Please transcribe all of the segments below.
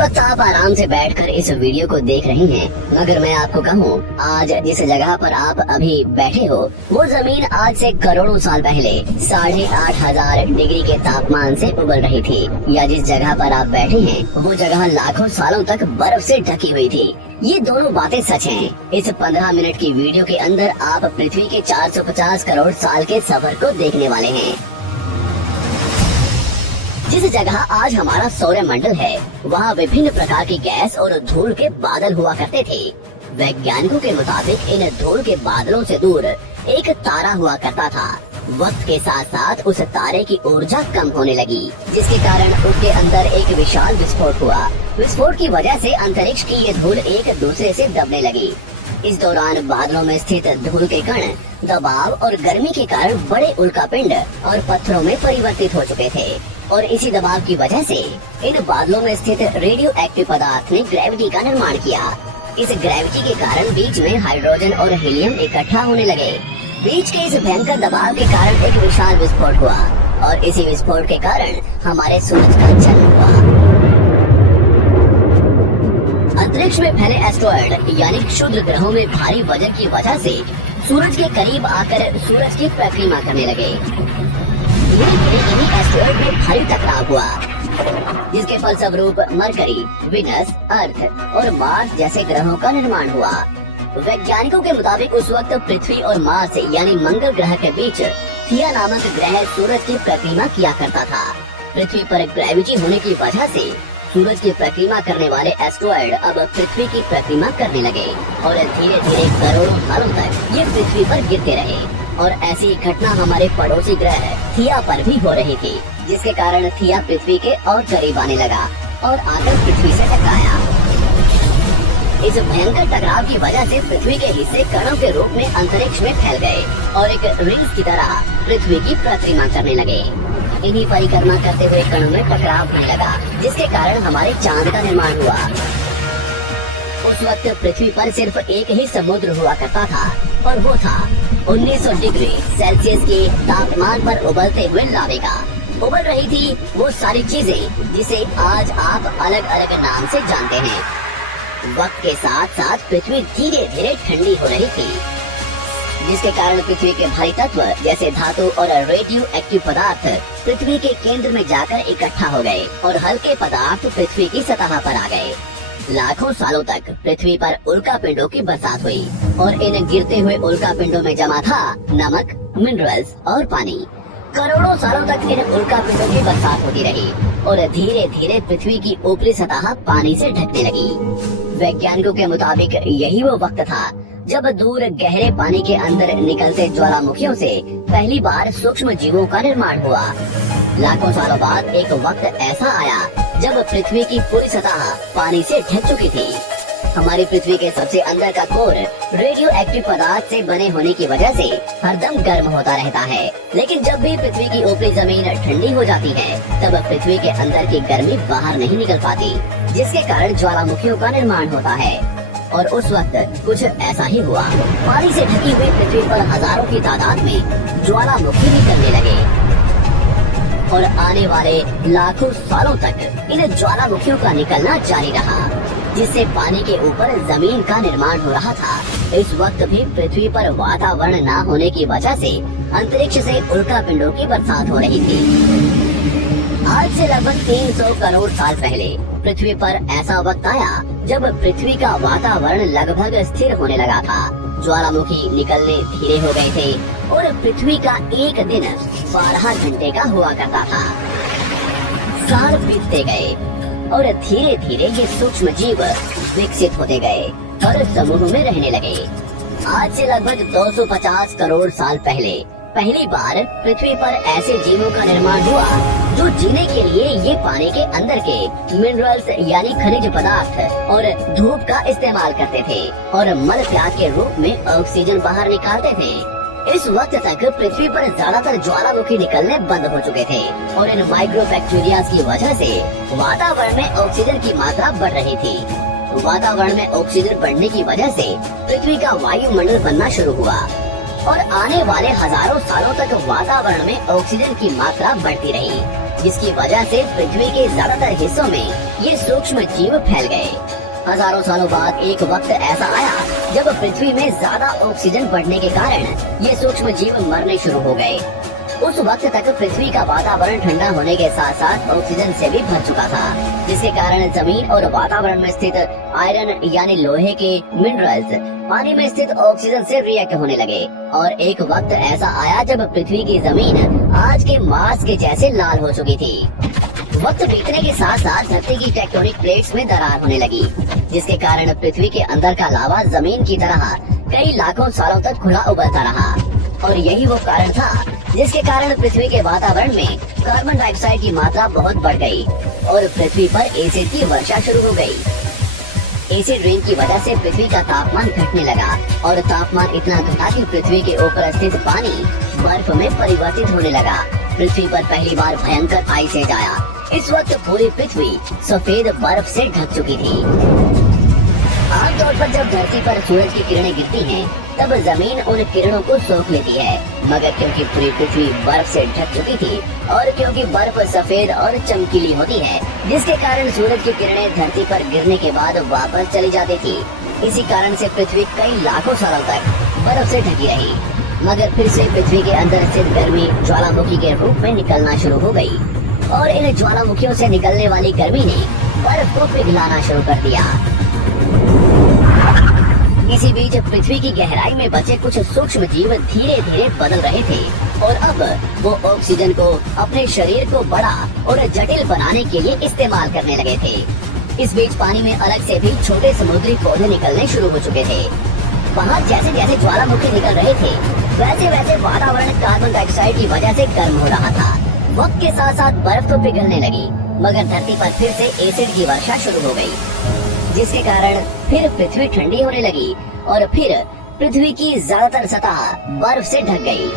वक्त आप आराम से बैठकर इस वीडियो को देख रहे हैं, मगर मैं आपको कहूँ, आज जिस जगह पर आप अभी बैठे हो वो जमीन आज से करोड़ों साल पहले 8,500 डिग्री के तापमान से उबल रही थी, या जिस जगह पर आप बैठे हैं वो जगह लाखों सालों तक बर्फ से ढकी हुई थी। ये दोनों बातें सच हैं। इस 15 मिनट की वीडियो के अंदर आप पृथ्वी के 450 करोड़ साल के सफर को देखने वाले हैं। जिस जगह आज हमारा सौरमंडल है, वहाँ विभिन्न प्रकार की गैस और धूल के बादल हुआ करते थे। वैज्ञानिकों के मुताबिक इन धूल के बादलों से दूर एक तारा हुआ करता था। वक्त के साथ साथ उस तारे की ऊर्जा कम होने लगी, जिसके कारण उसके अंदर एक विशाल विस्फोट हुआ। विस्फोट की वजह से अंतरिक्ष की ये धूल एक दूसरे से दबने लगी। इस दौरान बादलों में स्थित धूल के कण दबाव और गर्मी के कारण बड़े उल्कापिंड और पत्थरों में परिवर्तित हो चुके थे, और इसी दबाव की वजह से इन बादलों में स्थित रेडियो एक्टिव पदार्थ ने ग्रेविटी का निर्माण किया। इस ग्रेविटी के कारण बीच में हाइड्रोजन और हीलियम इकट्ठा होने लगे। बीच के इस भयंकर दबाव के कारण एक विशाल विस्फोट हुआ, और इसी विस्फोट के कारण हमारे सूरज का जन्म हुआ। अंतरिक्ष में फैले एस्ट्रॉयड यानी क्षुद्र ग्रहों में भारी वजन की वजह से सूरज के करीब आकर सूरज की परिक्रमा करने लगे। धीरे धीरे इन्हीं एस्ट्रॉयड में भारी टकराव हुआ, जिसके फलस्वरूप मरकरी, विनस, अर्थ और मार्स जैसे ग्रहों का निर्माण हुआ। वैज्ञानिकों के मुताबिक उस वक्त पृथ्वी और मार्स यानी मंगल ग्रह के बीच थिया नामक ग्रह सूरज की परिक्रमा किया करता था। पृथ्वी पर ग्रेविटी होने की वजह से सूरज की परिक्रमा करने वाले एस्ट्रॉयड अब पृथ्वी की परिक्रमा करने लगे, और धीरे धीरे करोड़ों सालों तक ये पृथ्वी पर गिरते रहे। और ऐसी घटना हमारे पड़ोसी ग्रह थिया पर भी हो रही थी, जिसके कारण थिया पृथ्वी के और करीब आने लगा और आकर पृथ्वी से टकराया। इस भयंकर टकराव की वजह से पृथ्वी के हिस्से कणों के रूप में अंतरिक्ष में फैल गए और एक रिंग्स की तरह पृथ्वी की परिक्रमा करने लगे। इन्हीं परिक्रमा करते हुए कणों में टकराव होने लगा, जिसके कारण हमारे चांद का निर्माण हुआ। उस वक्त पृथ्वी पर सिर्फ एक ही समुद्र हुआ करता था, और वो था 1900 डिग्री सेल्सियस के तापमान पर उबलते हुए लावे का। उबल रही थी वो सारी चीजें जिसे आज आप अलग अलग नाम से जानते हैं। वक्त के साथ साथ पृथ्वी धीरे धीरे ठंडी हो रही थी, जिसके कारण पृथ्वी के भारी तत्व जैसे धातु और रेडियो एक्टिव पदार्थ पृथ्वी के केंद्र में जाकर इकट्ठा हो गए, और हल्के पदार्थ पृथ्वी की सतह पर आ गए। लाखों सालों तक पृथ्वी पर उल्कापिंडों की बरसात हुई, और इन गिरते हुए उल्कापिंडों में जमा था नमक, मिनरल्स और पानी। करोड़ों सालों तक इन उल्कापिंडों की बरसात होती रही, और धीरे धीरे पृथ्वी की ऊपरी सतह पानी से ढकने लगी। वैज्ञानिकों के मुताबिक यही वो वक्त था जब दूर गहरे पानी के अंदर निकलते ज्वालामुखियों से पहली बार सूक्ष्म जीवों का निर्माण हुआ। लाखों सालों बाद एक वक्त ऐसा आया जब पृथ्वी की पूरी सतह पानी से ढक चुकी थी। हमारी पृथ्वी के सबसे अंदर का कोर रेडियो एक्टिव पदार्थ से बने होने की वजह से हरदम गर्म होता रहता है, लेकिन जब भी पृथ्वी की ऊपरी जमीन ठंडी हो जाती है, तब पृथ्वी के अंदर की गर्मी बाहर नहीं निकल पाती, जिसके कारण ज्वालामुखियों का निर्माण होता है। और उस वक्त कुछ ऐसा ही हुआ। पानी से ढकी हुई पृथ्वी पर हजारों की तादाद में ज्वालामुखी निकलने लगे, और आने वाले लाखों सालों तक इन ज्वालामुखियों का निकलना जारी रहा, जिससे पानी के ऊपर जमीन का निर्माण हो रहा था। इस वक्त भी पृथ्वी पर वातावरण न होने की वजह से अंतरिक्ष से उल्कापिंडों की बरसात हो रही थी। आज से लगभग 300 करोड़ साल पहले पृथ्वी पर ऐसा वक्त आया जब पृथ्वी का वातावरण लगभग स्थिर होने लगा था। ज्वालामुखी निकलने धीरे हो गए थे, और पृथ्वी का एक दिन 12 घंटे का हुआ करता था। साल बीतते गए, और धीरे धीरे ये सूक्ष्म जीव विकसित होते गए और समूह में रहने लगे। आज से लगभग 250 करोड़ साल पहले पहली बार पृथ्वी पर ऐसे जीवों का निर्माण हुआ जो जीने के लिए ये पानी के अंदर के मिनरल्स यानी खनिज पदार्थ और धूप का इस्तेमाल करते थे, और मल त्याग के रूप में ऑक्सीजन बाहर निकालते थे। इस वक्त तक पृथ्वी पर ज्यादातर ज्वालामुखी निकलने बंद हो चुके थे, और इन माइक्रोबैक्टीरिया की वजह से वातावरण में ऑक्सीजन की मात्रा बढ़ रही थी। वातावरण में ऑक्सीजन बढ़ने की वजह से पृथ्वी का वायुमंडल बनना शुरू हुआ, और आने वाले हजारों सालों तक वातावरण में ऑक्सीजन की मात्रा बढ़ती रही, जिसकी वजह से पृथ्वी के ज्यादातर हिस्सों में ये सूक्ष्म जीव फैल गए। हजारों सालों बाद एक वक्त ऐसा आया जब पृथ्वी में ज्यादा ऑक्सीजन बढ़ने के कारण ये सूक्ष्म जीव मरने शुरू हो गए। उस वक्त तक पृथ्वी का वातावरण ठंडा होने के साथ साथ ऑक्सीजन से भी भर चुका था, जिसके कारण जमीन और वातावरण में स्थित आयरन यानी लोहे के मिनरल्स पानी में स्थित ऑक्सीजन से रिएक्ट होने लगे। और एक वक्त ऐसा आया जब पृथ्वी की जमीन आज के मार्स के जैसे लाल हो चुकी थी। वक्त बीतने के साथ साथ धरती की टेक्टोनिक प्लेट्स में दरार होने लगी, जिसके कारण पृथ्वी के अंदर का लावा जमीन की तरह कई लाखों सालों तक खुला उबलता रहा। और यही वो कारण था जिसके कारण पृथ्वी के वातावरण में कार्बन डाइऑक्साइड की मात्रा बहुत बढ़ गई और पृथ्वी पर एसिड की वर्षा शुरू हो गई। एसिड रेन की वजह से पृथ्वी का तापमान घटने लगा और तापमान इतना घटा कि पृथ्वी के ऊपर स्थित पानी बर्फ में परिवर्तित होने लगा। पृथ्वी पर पहली बार भयंकर आइस एज आया। इस वक्त पूरी पृथ्वी सफेद बर्फ से ढक चुकी थी। आमतौर पर जब धरती पर सूरज की किरणें गिरती हैं, तब जमीन उन किरणों को सोख लेती है, मगर क्योंकि पूरी पृथ्वी बर्फ से ढक चुकी थी और क्योंकि बर्फ सफेद और चमकीली होती है, जिसके कारण सूरज की किरणें धरती पर गिरने के बाद वापस चली जाती थी। इसी कारण से पृथ्वी कई लाखों सालों तक बर्फ से ढकी रही, मगर फिर से पृथ्वी के अंदर स्थित गर्मी ज्वालामुखी के रूप में निकलना शुरू हो गई और इन ज्वालामुखियों से निकलने वाली गर्मी ने बर्फ को पिघलाना शुरू कर दिया। इसी बीच पृथ्वी की गहराई में बचे कुछ सूक्ष्म जीव धीरे धीरे बदल रहे थे और अब वो ऑक्सीजन को अपने शरीर को बड़ा और जटिल बनाने के लिए इस्तेमाल करने लगे थे। इस बीच पानी में अलग से भी छोटे समुद्री पौधे निकलने शुरू हो चुके थे। वहाँ जैसे जैसे ज्वालामुखी निकल रहे थे, वैसे वैसे वातावरण कार्बन डाइऑक्साइड की वजह से गर्म हो रहा था। वक्त के साथ साथ बर्फ तो पिघलने लगी, मगर धरती पर फिर से एसिड की वर्षा शुरू हो गई, जिसके कारण फिर पृथ्वी ठंडी होने लगी और फिर पृथ्वी की ज्यादातर सतह बर्फ से ढक गई।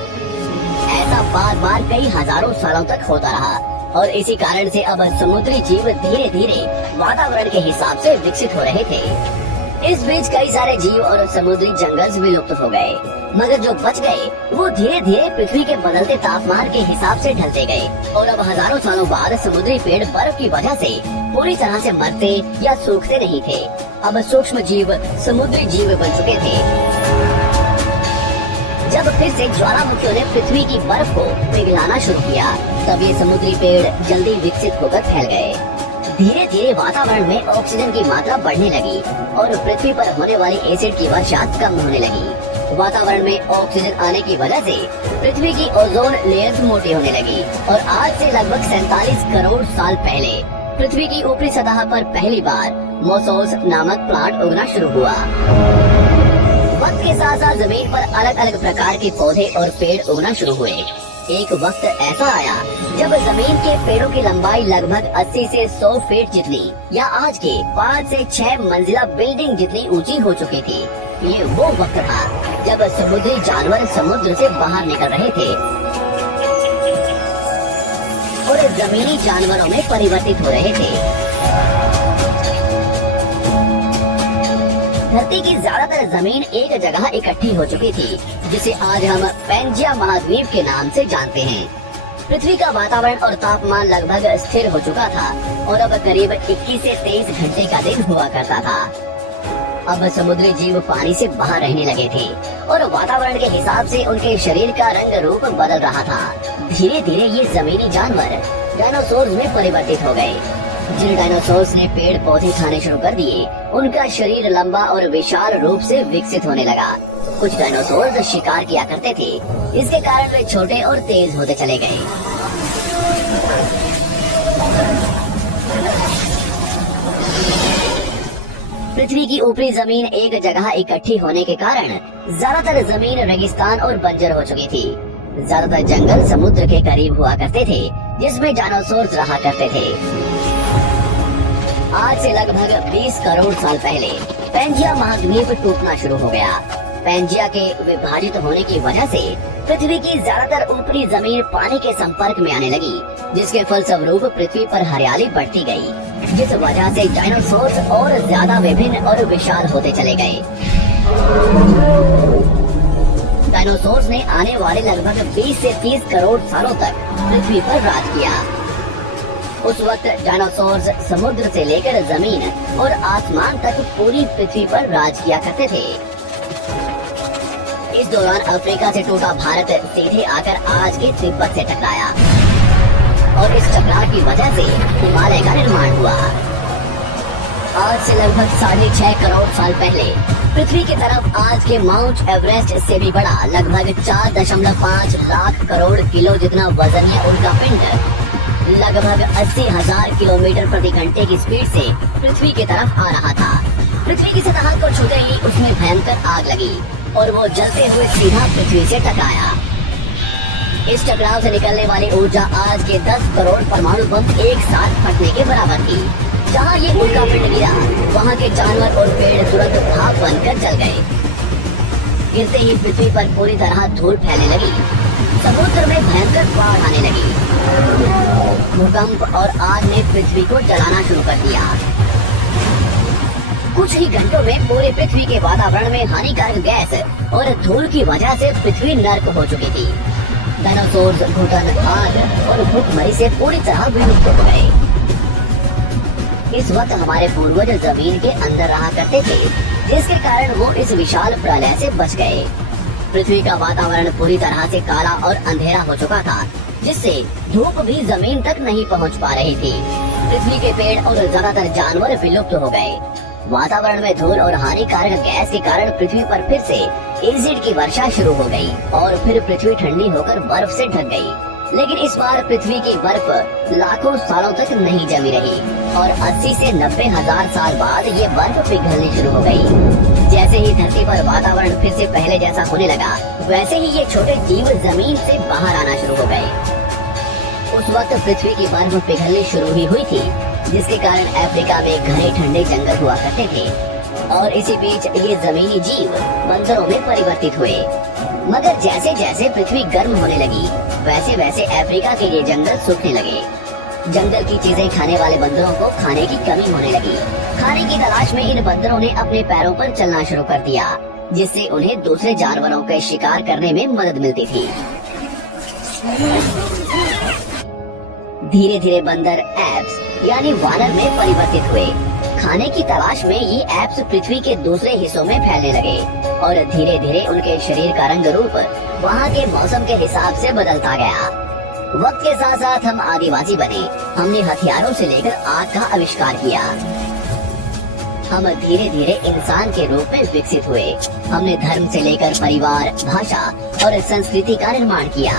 ऐसा बार बार कई हजारों सालों तक होता रहा और इसी कारण से अब समुद्री जीव धीरे धीरे वातावरण के हिसाब से विकसित हो रहे थे। इस बीच कई सारे जीव और समुद्री जंगल विलुप्त हो गए, मगर जो बच गए वो धीरे धीरे पृथ्वी के बदलते तापमान के हिसाब से ढलते गए और अब हजारों सालों बाद समुद्री पेड़ बर्फ की वजह से पूरी तरह से मरते या सूखते नहीं थे। अब सूक्ष्म जीव समुद्री जीव बन चुके थे। जब फिर से ज्वालामुखियों ने पृथ्वी की बर्फ को पिघलाना शुरू किया, तब ये समुद्री पेड़ जल्दी विकसित होकर फैल गए। धीरे धीरे वातावरण में ऑक्सीजन की मात्रा बढ़ने लगी और पृथ्वी पर होने वाली एसिड की वर्षा कम होने लगी। वातावरण में ऑक्सीजन आने की वजह से पृथ्वी की ओजोन लेयर्स मोटी होने लगी और आज से लगभग 47 करोड़ साल पहले पृथ्वी की ऊपरी सतह पर पहली बार मोसोस नामक प्लांट उगना शुरू हुआ। वक्त के साथ साथ जमीन पर अलग अलग प्रकार के पौधे और पेड़ उगना शुरू हुए। एक वक्त ऐसा आया जब जमीन के पेड़ों की लंबाई लगभग 80 से 100 फीट जितनी या आज के 5 से 6 मंजिला बिल्डिंग जितनी ऊंची हो चुकी थी। ये वो वक्त था जब समुद्री जानवर समुद्र से बाहर निकल रहे थे और जमीनी जानवरों में परिवर्तित हो रहे थे। धरती की ज्यादातर जमीन एक जगह इकट्ठी हो चुकी थी, जिसे आज हम पैंजिया महाद्वीप के नाम से जानते हैं। पृथ्वी का वातावरण और तापमान लगभग स्थिर हो चुका था और अब करीब 21 से 23 घंटे का दिन हुआ करता था। अब समुद्री जीव पानी से बाहर रहने लगे थे और वातावरण के हिसाब से उनके शरीर का रंग रूप बदल रहा था। धीरे धीरे ये जमीनी जानवर डायनासोर में परिवर्तित हो गए। जिन डायनासोर्स ने पेड़ पौधे खाने शुरू कर दिए, उनका शरीर लंबा और विशाल रूप से विकसित होने लगा। कुछ डायनासोर्स शिकार किया करते थे, इसके कारण वे छोटे और तेज होते चले गए। पृथ्वी की ऊपरी जमीन एक जगह इकट्ठी होने के कारण ज्यादातर जमीन रेगिस्तान और बंजर हो चुकी थी। ज्यादातर जंगल समुद्र के करीब हुआ करते थे, जिसमें डायनासोर्स रहा करते थे। आज से लगभग 20 करोड़ साल पहले पैंजिया महाद्वीप टूटना शुरू हो गया। पैंजिया के विभाजित होने की वजह से पृथ्वी की ज्यादातर ऊपरी जमीन पानी के संपर्क में आने लगी, जिसके फलस्वरूप पृथ्वी पर हरियाली बढ़ती गई, जिस वजह से डायनासोर्स और ज्यादा विभिन्न और विशाल होते चले गए। डायनासोर्स ने आने वाले लगभग 20 से 30 करोड़ सालों तक पृथ्वी पर राज किया। उस वक्त डायनासोर्स समुद्र से लेकर जमीन और आसमान तक पूरी पृथ्वी पर राज किया करते थे। इस दौरान अफ्रीका से टूटा भारत सीधे आकर आज के तिब्बत से टकराया और इस टकराव की वजह से हिमालय का निर्माण हुआ। आज से लगभग 6.5 करोड़ साल पहले पृथ्वी की तरफ आज के माउंट एवरेस्ट से भी बड़ा लगभग 4.5 लाख करोड़ किलो जितना वजनीय उल्का पिंड लगभग 80,000 किलोमीटर प्रति घंटे की स्पीड से पृथ्वी की तरफ आ रहा था। पृथ्वी की सतह को छूते ही उसमें भयंकर आग लगी और वो जलते हुए सीधा पृथ्वी से टकराया। इस टकराव से निकलने वाली ऊर्जा आज के 10 करोड़ परमाणु बम एक साथ फटने के बराबर थी। जहाँ ये उल्का पिंड गिरा वहाँ के जानवर और पेड़ तुरंत भाप बनकर जल गए। गिरते ही पृथ्वी पर पूरी तरह धूल फैलने लगी। समुद्र में भयंकर बाढ़ आने लगी। भूकंप और आग ने पृथ्वी को जलाना शुरू कर दिया। कुछ ही घंटों में पूरे पृथ्वी के वातावरण में हानिकारक गैस और धूल की वजह से पृथ्वी नर्क हो चुकी थी। डायनासोर्स, घुटन, आग और भूखमरी से पूरी तरह विलुप्त हो गए। इस वक्त हमारे पूर्वज जमीन के अंदर रहा करते थे, जिसके कारण वो इस विशाल प्रलय से बच गए। पृथ्वी का वातावरण पूरी तरह से काला और अंधेरा हो चुका था, जिससे धूप भी जमीन तक नहीं पहुंच पा रही थी। पृथ्वी के पेड़ और ज्यादातर जानवर विलुप्त हो गए। वातावरण में धूल और हानिकारक गैस के कारण पृथ्वी पर फिर से एसिड की वर्षा शुरू हो गई और फिर पृथ्वी ठंडी होकर बर्फ से ढक गई। लेकिन इस बार पृथ्वी की बर्फ लाखों सालों तक नहीं जमी रही और 80 से 90 हजार साल बाद ये बर्फ पिघलनी शुरू हो गई। जैसे ही धरती पर वातावरण फिर से पहले जैसा होने लगा, वैसे ही ये छोटे जीव जमीन से बाहर आना शुरू हो गए। उस वक्त पृथ्वी की बर्फ पिघलनी शुरू ही हुई थी, जिसके कारण अफ्रीका में घने ठंडे जंगल हुआ करते थे और इसी बीच ये जमीनी जीव बंदरों में परिवर्तित हुए। मगर जैसे जैसे पृथ्वी गर्म होने लगी, वैसे वैसे अफ्रीका के ये जंगल सूखने लगे। जंगल की चीजें खाने वाले बंदरों को खाने की कमी होने लगी। खाने की तलाश में इन बंदरों ने अपने पैरों पर चलना शुरू कर दिया, जिससे उन्हें दूसरे जानवरों के शिकार करने में मदद मिलती थी। धीरे धीरे बंदर एप्स यानी वानर में परिवर्तित हुए। खाने की तलाश में ये एप्स पृथ्वी के दूसरे हिस्सों में फैलने लगे और धीरे धीरे उनके शरीर का रंग रूप वहाँ के मौसम के हिसाब से बदलता गया। वक्त के साथ साथ हम आदिवासी बने। हमने हथियारों से लेकर आग का आविष्कार किया। हम धीरे धीरे इंसान के रूप में विकसित हुए। हमने धर्म से लेकर परिवार, भाषा और संस्कृति का निर्माण किया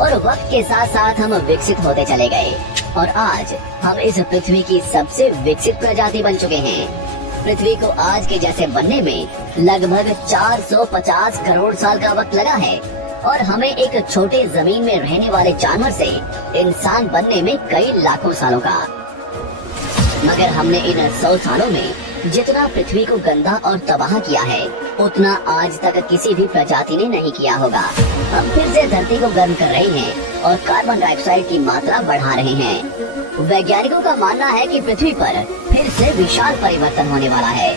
और वक्त के साथ साथ हम विकसित होते चले गए और आज हम इस पृथ्वी की सबसे विकसित प्रजाति बन चुके हैं। पृथ्वी को आज के जैसे बनने में लगभग 450 करोड़ साल का वक्त लगा है और हमें एक छोटे जमीन में रहने वाले जानवर से इंसान बनने में कई लाखों सालों का। मगर हमने इन 100 सालों में जितना पृथ्वी को गंदा और तबाह किया है, उतना आज तक किसी भी प्रजाति ने नहीं किया होगा। हम फिर से धरती को गर्म कर रहे हैं और कार्बन डाइऑक्साइड की मात्रा बढ़ा रहे हैं। वैज्ञानिकों का मानना है कि पृथ्वी पर फिर से विशाल परिवर्तन होने वाला है।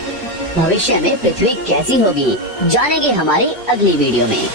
भविष्य में पृथ्वी कैसी होगी, जानेंगे हमारी अगली वीडियो में।